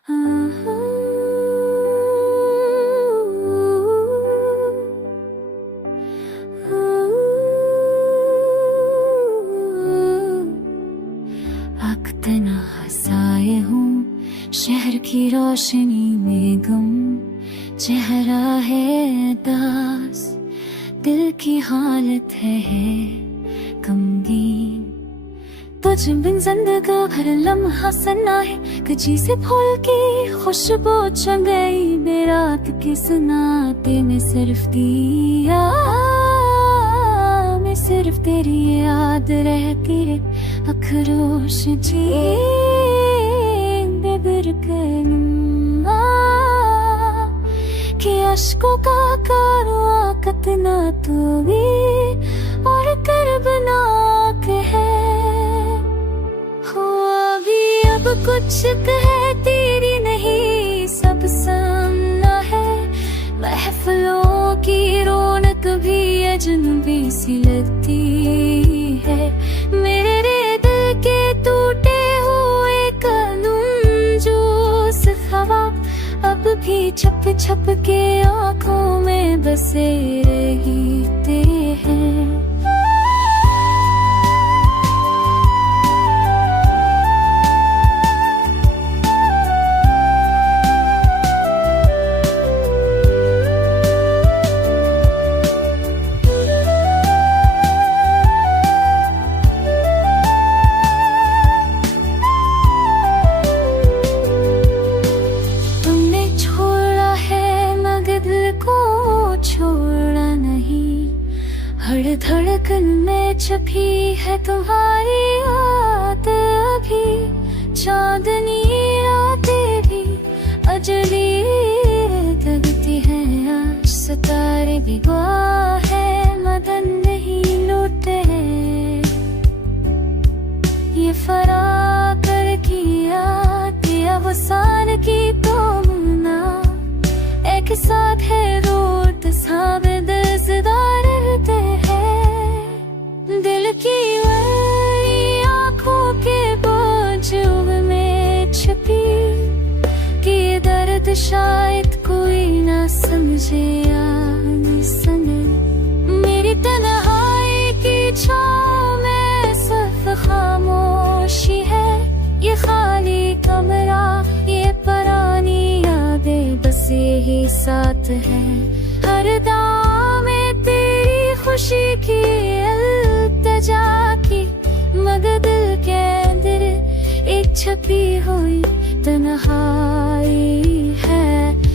अक्तना हंसाए हूँ शहर की रोशनी में गुम, चेहरा है दास, दिल की हालत है गमगीन। तुझ बिन जिंदगी भर लम्हा सन्ना है, कजी से फूल की खुशबू चढ़ गई बेरात के सुनाते में सिर्फ दिया, मैं सिर्फ तेरी याद रहती है अखरोश जी बेबर करूँगा कि अश्कों का कारवां कितना तो भी और करबना के है हो अभी अब कुछ कहती नहीं, सब सामना है महफिलों की रौनक भी अजनबी सी लगती है। मेरे दिल के टूटे हुए कलम जो हवा अब भी छप छप के आँखों में बसे रहते हैं। छोड़ना नहीं, हर धड़कन में छपी है तुम्हारी याद अभी, चांदनी रातें भी अजली लगती हैं, आज सितारे भी गवाह है मदन नहीं लौटे हैं। ये फराकर की याद या वसाल की तुमना एक साथ है रोट साबित दजदार रहते हैं। दिल की वही आँखों के बोझों में छुपी कि दर्द शायद कोई ना समझे या न सुने। मेरी तन्हाई की छाँव में सिर्फ खामोशी है, ये खाली कमरा ये पुरानी यादें बस यही साथ है। हर दाम में तेरी खुशी की इल्तिजा की, मगर दिल के अंदर एक छपी हुई तन्हाई है।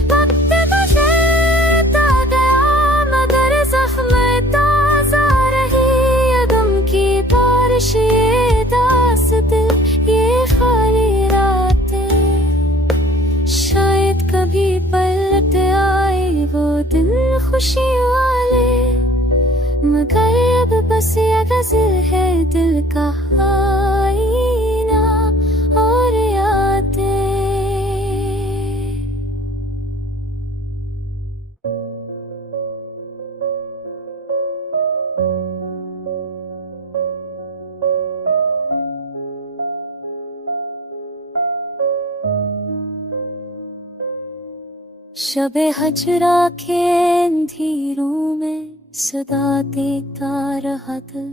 वक्त गुजरता गया मगर जख्म ताजा रही, गम की बारिश ये दास दिल ये खाली रातें, शायद कभी पलट आए वो दिन खुशी वाले, मगर अब बस ये गज़ल है दिल का आईना और यादें। शबे हजरा के अंधेरों में सदा देता रहा दिल,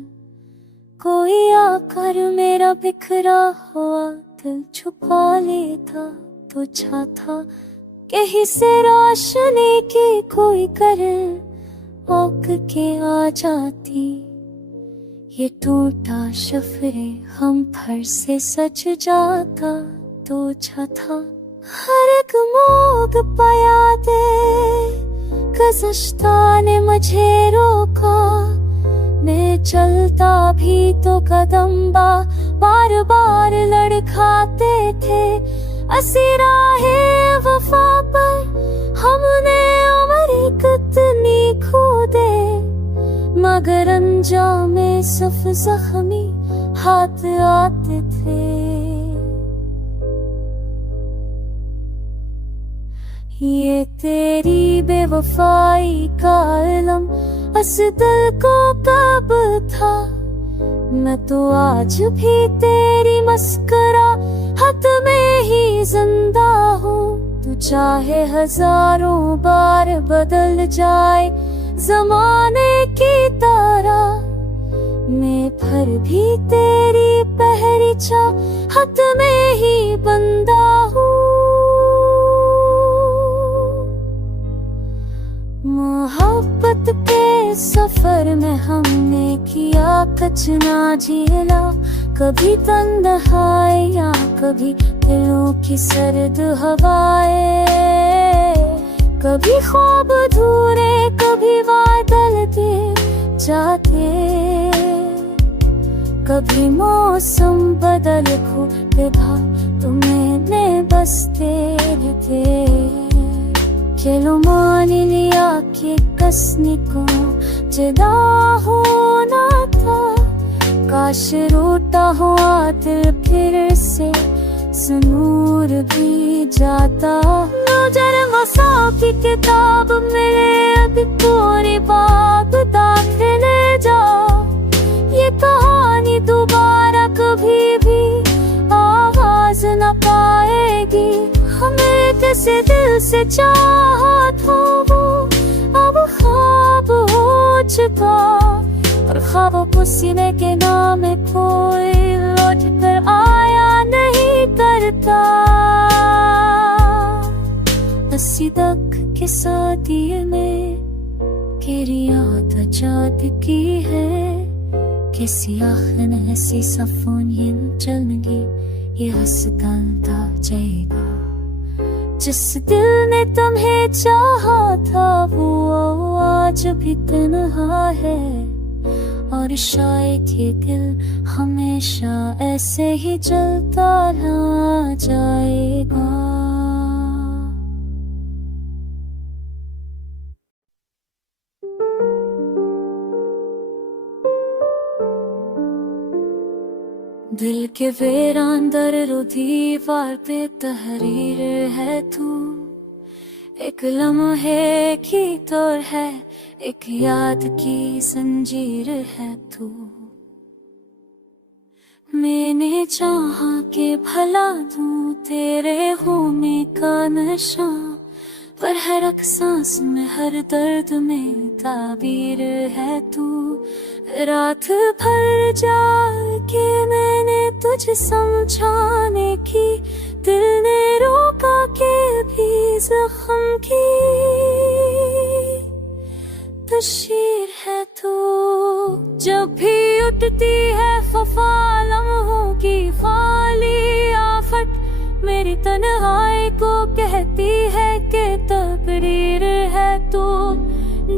कोई आकर मेरा बिखरा हुआ दिल छुपा लेता तो चाहता कहीं से रोशनी की कोई कर औक के आ जाती। ये टूटा शफरे हम फर से सच जाता तो चाहता हर एक मोग पाया दे। गुज़श्ता ने मुझे रोका, मैं चलता भी तो कदम बार बार लड़खाते थे। असीराहे वफा पर हमने उम्र कितनी खो दे, मगर अंजामे सफ जख्मी हाथ आते थे। ये तेरी बेवफाई का इल्म इस दिल को कब था, मैं तो आज भी तेरी मस्करा हद में ही जिंदा हूँ। तू चाहे हजारों बार बदल जाए जमाने की तरह, मैं फिर भी तेरी पहली चाहत में ही बंदा हूँ। मोहब्बत के सफर में हमने किया कचना झेला, कभी तन्हाइयाँ कभी दिलों की सर्द हवाएं, कभी ख्वाब अधूरे कभी बादल के जाते, कभी मौसम बदल खूबे भा तो मैंने बस तेरे थे। चलो मान लिया कि कसने को जुदा होना था, काश रोता हुआ दिल फिर से सुनूर भी जाता। नजर मसा की किताब मेरे अभी पूरी बात दाखिल ले जा, ये कहानी दोबारा कभी भी आवाज न पाएगी। हमें किसी दिल से चाहत हो वो अब ख्वाब हो चुका, और ख्वाबों को सीने के नाम में कोई लौट कर आया नहीं करता। हंसी तक के साथ ये में केरी याद आजाद की है, किसी आखिर ऐसी सफोन चलने ये हंसता जाएगा। जिस दिल ने तुम्हें चाहा था वो आज भी तन्हा है, और शायद ये दिल हमेशा ऐसे ही चलता रह जाएगा। दिल के वीरान दर दीवार पे तहरीर है तू, एक लम्हे की तोड़ है, एक याद की जंजीर है तू। मैंने चाहा कि भला दूं तेरे होने का नशा, पर हर एक सांस में हर दर्द में ताबीर है तू। रात भर जाके मैंने तुझे समझाने की, दिल ने रोका के भी जख्म की तशरीर है तू। जब भी उठती है खफा लम्हों की खाली आफत, मेरी तन्हाई को कहती है कि तकदीर है तू।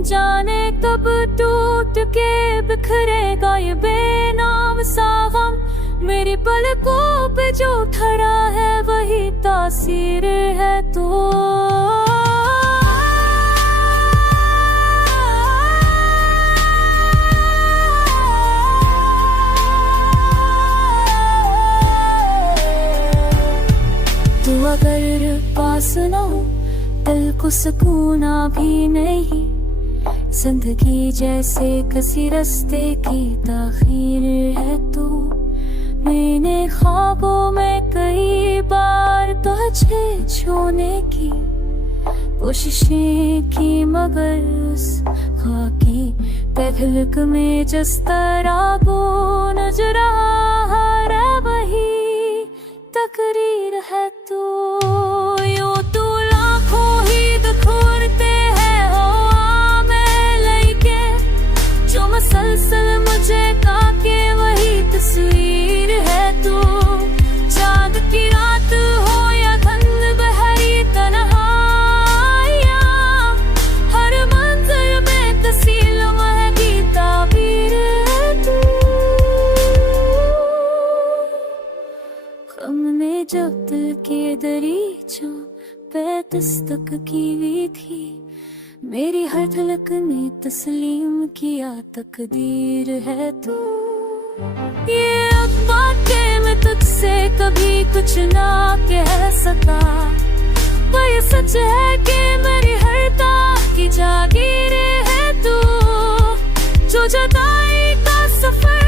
जाने कब टूट के बिखरेगा ये बेनाम सा गम, मेरी पलकों पे जो ठहरा है वही तासीर है तू। तू अगर पास ना हो दिल को सुकूना भी नहीं, जिंदगी जैसे किसी रास्ते की ताखीर है तू। मैंने ख्वाबों में कई बार तुझे छूने की कोशिशें की, मगर उस खाकी तहलक में जिस तरह वो नजर आ रहा वही तकरीर है तू। यूं तू लाखों ही दुखते हैं हवा में लेके, जो मसलसल मुझे काके वही तस्वीर है तू। चांद की रात हो या धुंध बहरी तन्हाइयाँ, हर मंजिल में तस्वीर महकी ताबीर है तू। हमने जब दिल के दरीचों पे दस्तक की हुई थी, मेरी हर धड़क ने तस्लीम किया तकदीर है तू। ये बातें मैं तुझसे कभी कुछ ना कह सका, पर ये सच है कि मेरी हर ताक की जागीर है तू। जो जुदाई का सफर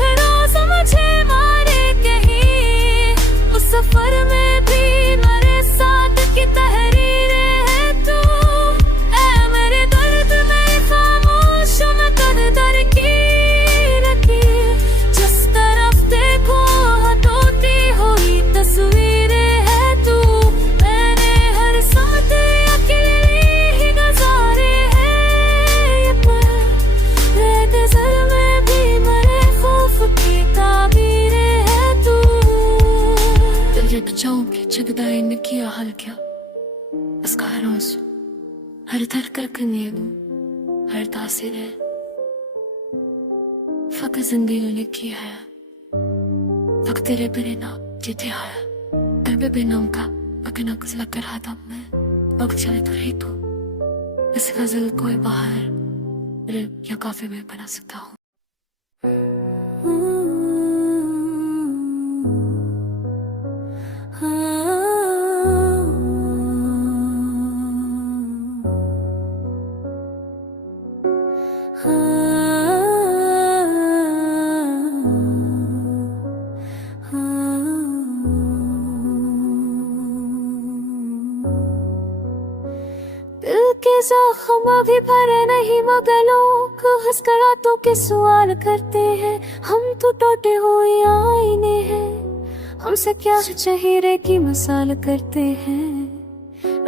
है रोज मुझे मारे कहीं, उस सफर में भी मेरे साथ की तहरीर എനിക്ക് ആഹ്ലിക്ക അസ്കാരോസ് हर धड़कन हर तासीर है फक जिंदगी लिखी है फक तेरे बिरे ना जिते आया तेरे बिना का अकना कुछ लग रहा था मैं वक्त चले तो रही तो इस गजल कोई बाहर या काफी में बना सकता हूँ। जख्म अभी भरे नहीं मगर लोग हंस कर रातों के सवाल करते हैं। हम तो टूटे हुए आईने हैं, हमसे क्या चेहरे की मिसाल करते हैं।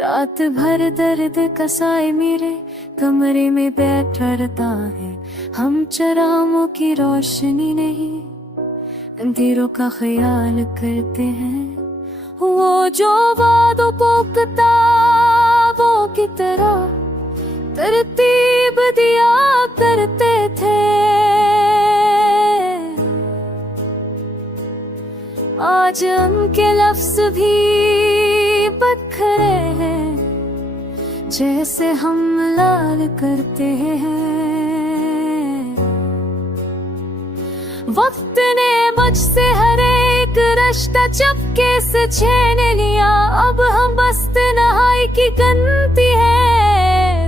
रात भर दर्द का साए मेरे कमरे में बैठा रहता है। हम चरामों की रोशनी नहीं अंधेरों का ख्याल करते हैं। वो जो वादों को किताबों की तरह तरतीब दिया करते थे, आज उनके लफ्ज भी बखरे हैं जैसे हम लाल करते हैं। वक्त ने मुझसे हर एक रिश्ता चपके से छीन लिया। अब हम बस तन्हाई की गंती है,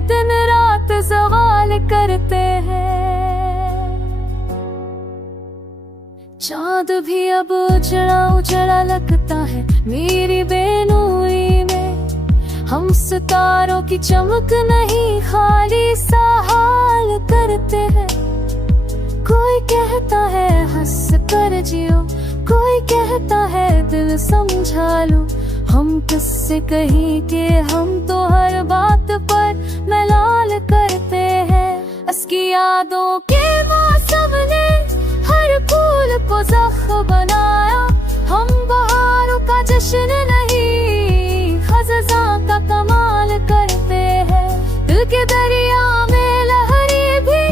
दिन रात सवाल करते हैं। चांद भी अब उजड़ा उजड़ा लगता है मेरी बेनूरी में। हम सितारों की चमक नहीं खाली सा हाल करते हैं। कोई कहता है हंस कर जियो, कोई कहता है दिल समझा लो। हम किससे कहीं के हम तो हर बात पर मलाल करते हैं। उसकी यादों के मौसम ने हर फूल को ज़ख्म बनाया। हम बहारों का जश्न नहीं खज़ां का कमाल करते हैं। दिल के दरिया में लहरें भी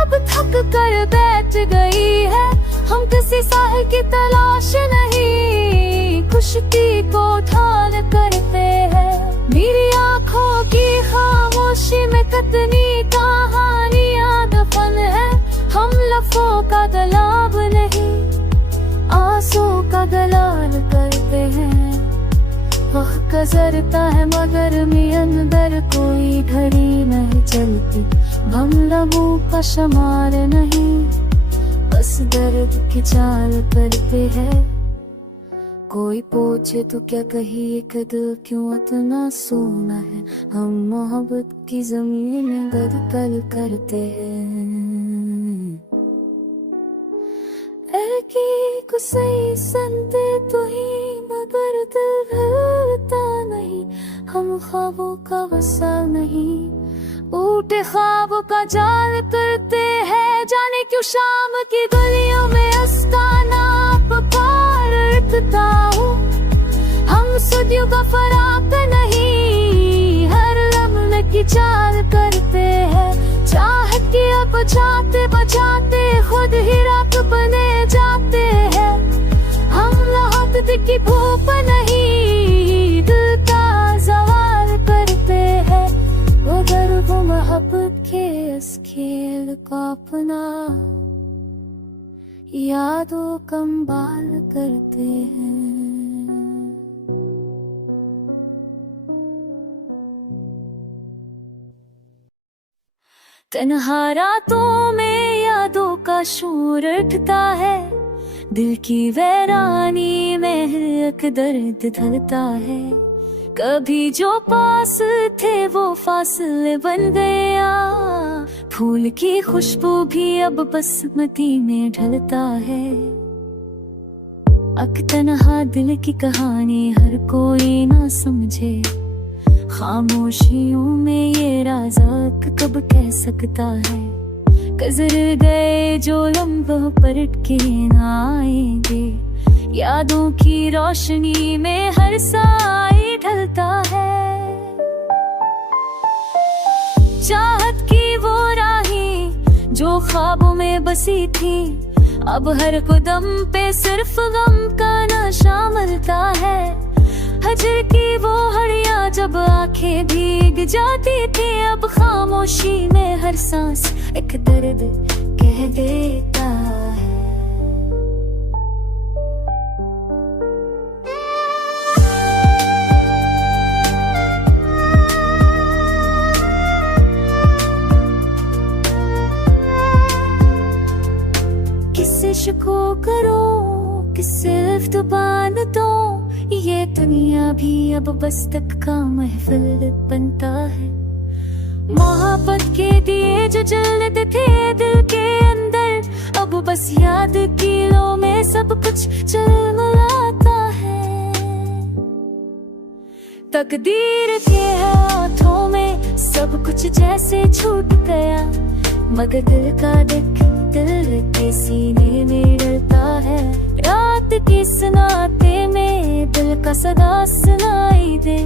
अब थक कर बैठ गई है। हम किसी साहिल की तलाश नहीं खुशकी को ढाल करते हैं। मेरी आँखों की खामोशी में कितनी कहानियां दफन है। हम लफ्ज़ों का गलाब नहीं आंसू का गलाल करते हैं। वक्त गुज़रता है मगर मेरे अंदर कोई घड़ी नहीं चलती। हम लबों का शुमार नहीं बस दर्द की चाल करते हैं। कोई पूछे तो क्या कहिए कि दिल क्यों इतना सोना है। हम मोहब्बत की जमीन में दरकल करते हैं। की को सही संते तो ही मगर दिल भरता नहीं। हम ख्वाबों का वसाल नहीं ऊटे ख्वाबों का जाल करते हैं। जाने क्यों शाम की गलियों में आस्ताना पुकार उठता हूँ। हम सदियों का फराक नहीं हर लम्हे की चाल करते हैं। चाह के अब बचाते बचाते खुद ही रात बने जाते हैं। हम लहत की धूप नहीं दिल का सवाल करते हैं। मगर वो मोहब्बत के इस खेल को अपना यादों कंबाल करते हैं। तन्हा रातों में यादों का शोर उठता है। दिल की वैरानी में एक दर्द ढलता है। कभी जो पास थे वो फासले बन गया। फूल की खुशबू भी अब बसमती में ढलता है। अब तन्हा दिल की कहानी हर कोई ना समझे। खामोशियों में ये राज़ कब कह सकता है। गुज़र गए जो लम्हे पलट के ना आएंगे। यादों की रोशनी में हर साई ढलता है। चाहत की वो राहें जो ख्वाबों में बसी थी, अब हर कदम पे सिर्फ गम का नशा मिलता है। हजर की वो हड़ियां जब आंखें भीग जाती थी, अब खामोशी में हर सांस एक दर्द कह देता है। किसे शिको करो, किसे लिफ्ट बांध दो, ये दुनिया भी अब बस तक का महफिल बनता है। मोहब्बत के दिए जो जलते थे दिल के अंदर, अब बस याद की लो में सब कुछ चलमलाता है। तकदीर के हाथों में सब कुछ जैसे छूट गया, मगर दिल का दिल के सीने में डरता है। रात की सन्नाटे में दिल का सदा सुनाई दे,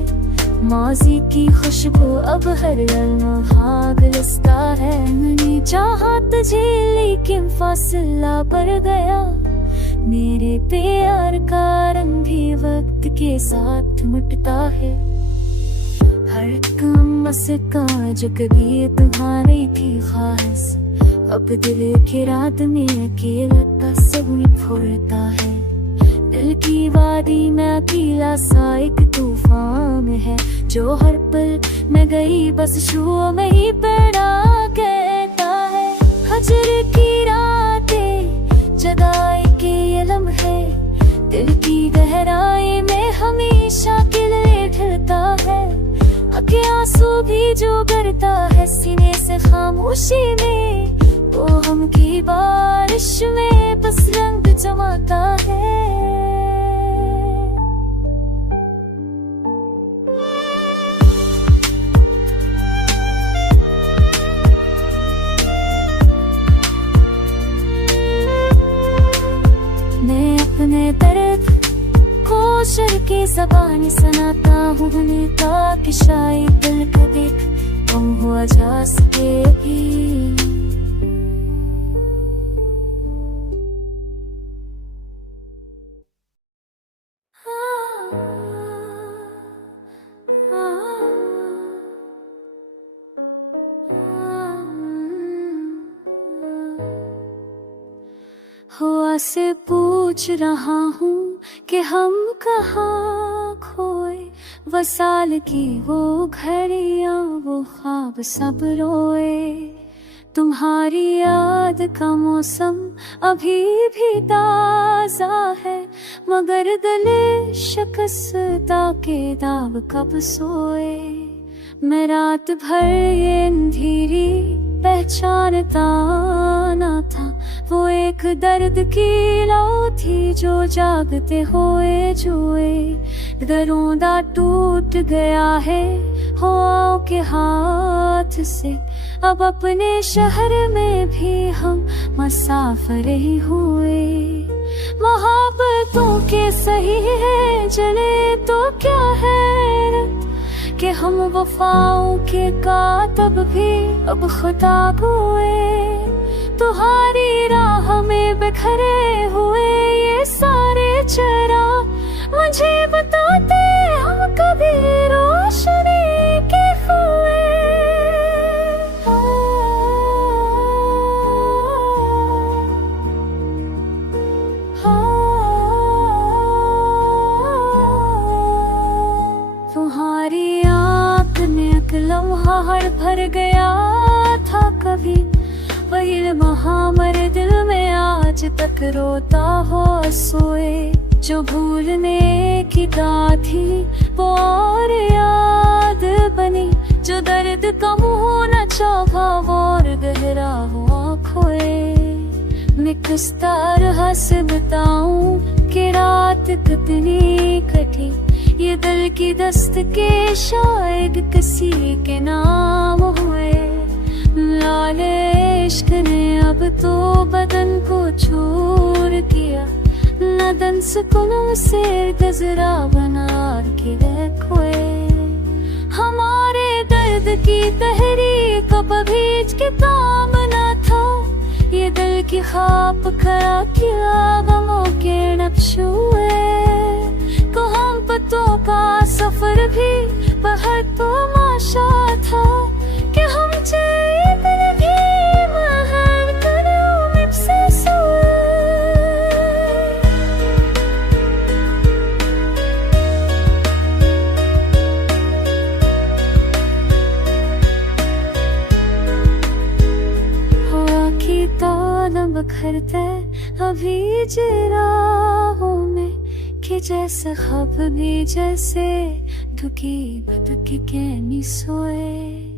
माजी की खुशबू अब हर लम्हा गिरता है। मैंने चाहा तुझे लेकिन फासला पड़ गया, मेरे प्यार का रंग भी वक्त के साथ मिटता है। हर कम का जो कभी तुम्हारी थी ख्वाहिश, अब दिल की रात में अकेला तस्वीर फोड़ता है। दिल की वादी में अकेला सा एक तूफान है, जो हर पल में गई बस शुरू में ही पड़ा कहता है। हजर की रातें जदाई के ये लम्हे, दिल की गहराई में हमेशा के लिए ढलता है। आंखें आंसू भी जो गिरता है सीने से खामोशी में, वो हम की बारिश में बस रंग जमाता है। मैं अपने दर्द को शर की ज़बानी सुनाता हूँ, ताकि शायद दिल कभी कम हुआ जा सके। हवा से पूछ रहा हूँ कि हम कहाँ खोए, वसाल की वो घड़ियाँ वो ख्वाब सब रोए। तुम्हारी याद का मौसम अभी भी ताज़ा है, मगर दिल शिकस्ता के दाग कब सोए। मैं रात भर ये अंधेरी पहचानता ना था, वो एक दर्द की लौ थी जो जागते हुए जुए। दरोंदा टूट गया है हवाओं के हाथ से, अब अपने शहर में भी हम मुसाफिर ही हुए। मोहब्बतों के सही है जले तो क्या है, कि हम वफाओं के कातब भी अब खुदा हुए। तुम्हारी राह में बिखरे हुए ये सारे चेहरा मुझे बताते हम कभी रोशनी के हुए। तुम्हारी आँख में एक लम्हा हर भर गया था कभी, वही लम्हा मेरे दिल में आज तक रोता हो सोए। जो भूलने की दात थी वो और याद बनी, जो दर्द कम होना चाहा वो और गहरा हुआ खोए। मैं किस तरह से बताऊं कि रात कितनी कठी, ये दिल की दस्त के शायद किसी के नाम हुए। लाले इश्क ने अब तो बदन को चूर किया, नदन सुकुनों से गजरा बना के रखोए हमारे दर्द की तहरीक बीच के काम न था ये दिल की खाप खड़ा किया गमों के नक्शुए को हम पतों का सफर भी बाहर तो माशा था कि हम दिल भी महर करो मुझसे सोए तालम बखरते अभी जराहों में कि जैसे ख्वाब भी जैसे दुखी बदकी के नहीं सोए